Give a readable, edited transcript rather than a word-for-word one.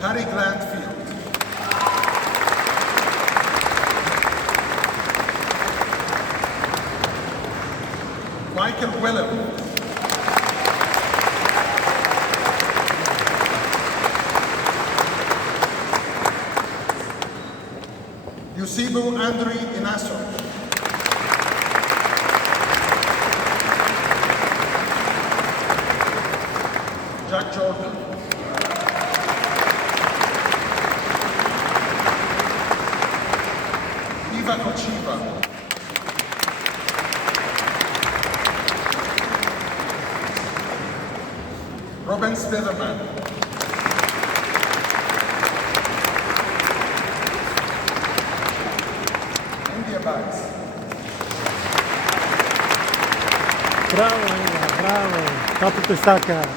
Harry Glanfield. Michael Willem. Yusibu Andri Inaso. Jack Jordan. Eva Kochiva. Robin Spitherman. India Bags. Bravo, bravo. Top Pisaka.